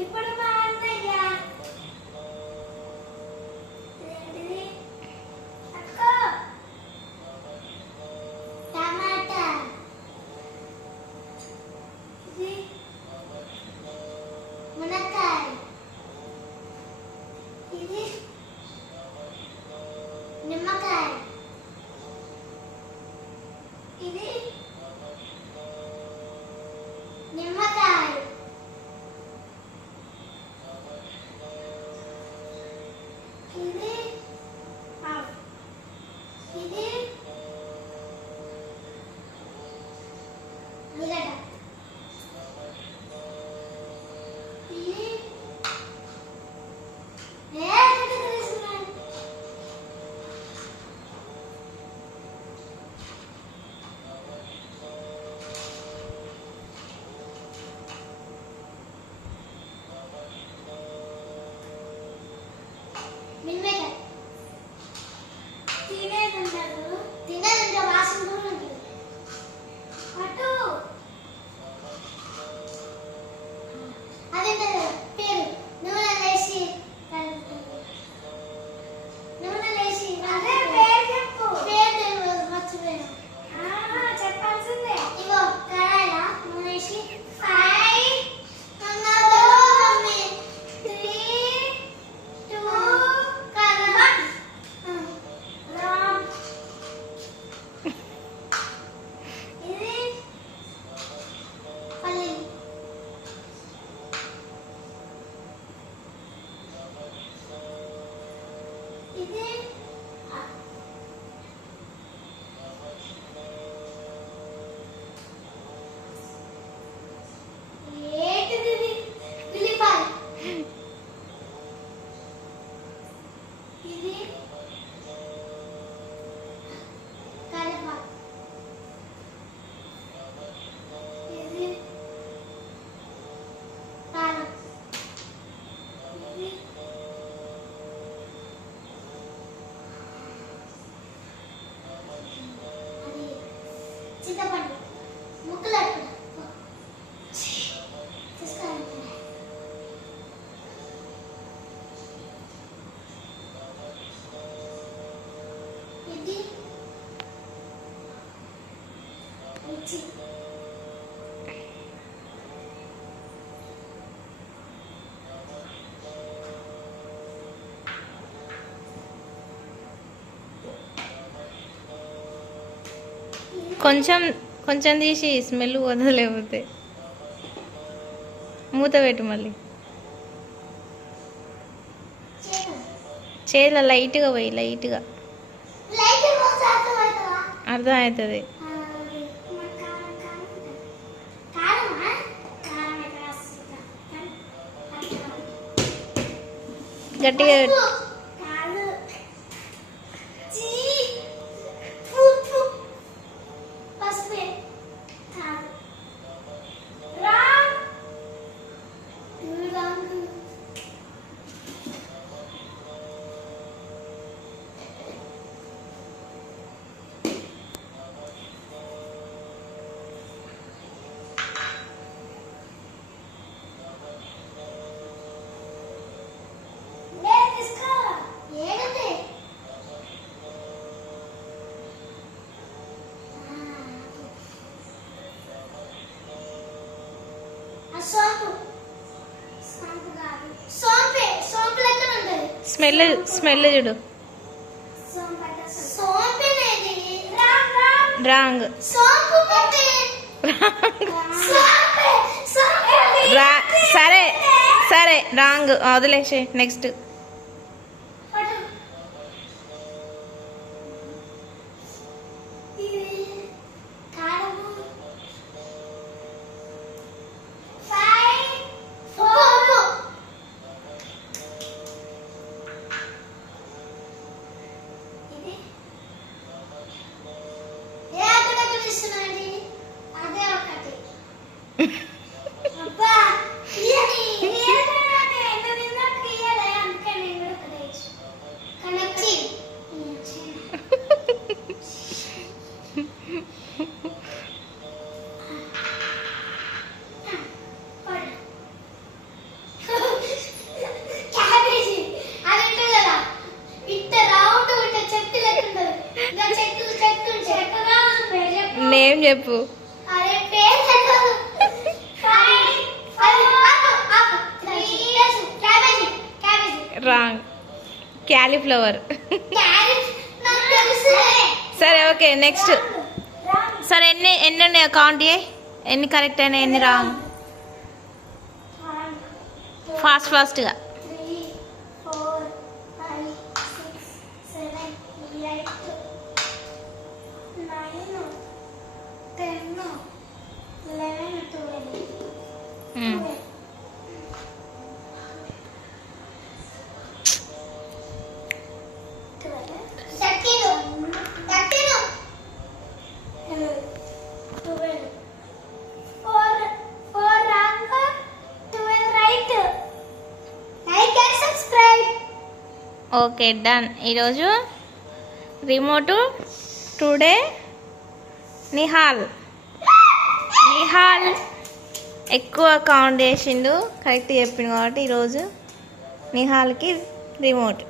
ఇప్పుడు మా అన్నయ్య ఏంటిది అక్కో టమాటా ఇది మునక్కాయ ఇది నిమ్మకాయ ఇది నిమ్మకాయ ఇది ఇది ఉల్లిగడ్డ ఇది నిమ్మకాయ తినేది వాసన కూడా ఉంటుంది అటు అదే పేరు నూనె లేసి అదే పేరు చెప్పు పేరు మర్చిపోయాను చెప్పాల్సిందే ఇగో కడాయిలా నూనె వేసి ఇది ఏంటిది ఉల్లిపాయ ఇది కరివేపాకు ఇది కారం ఇది చింతపండు ముక్కలు ఇది మిర్చి కొంచెం కొంచెం తీసి స్మెల్ వదలేకపోతే మూత పెట్టు మళ్ళీ చేతిలో లైట్గా పోయి లైట్గా అర్థం అవుతుంది గట్టిగా స్మెల్ స్మెల్ చూడు రాంగ్ సరే సరే రాంగ్ వదిలేసే నెక్స్ట్ చెప్పు. అరే పేరు చెప్పు. క్యాబేజీ. రాంగ్. క్యాలీఫ్లవర్. క్యారెట్ నాకు తెలుసు. సరే ఓకే నెక్స్ట్. రాంగ్. సరే ఎన్ని ఎన్ని ఉన్నాయి కౌంట్ చేయి. ఎన్ని కరెక్ట్ అయినా ఎన్ని రాంగ్. ఫాస్ట్గా 3 4 5 6 7 8 9 10 11 12 ఓకే డన్. ఈరోజు రిమోట్ టుడే నిహాల్ ఎక్కువ కౌంట్ చేసిండు, కరెక్ట్ చెప్పిండు కాబట్టి ఈరోజు నిహాల్కి రిమోట్.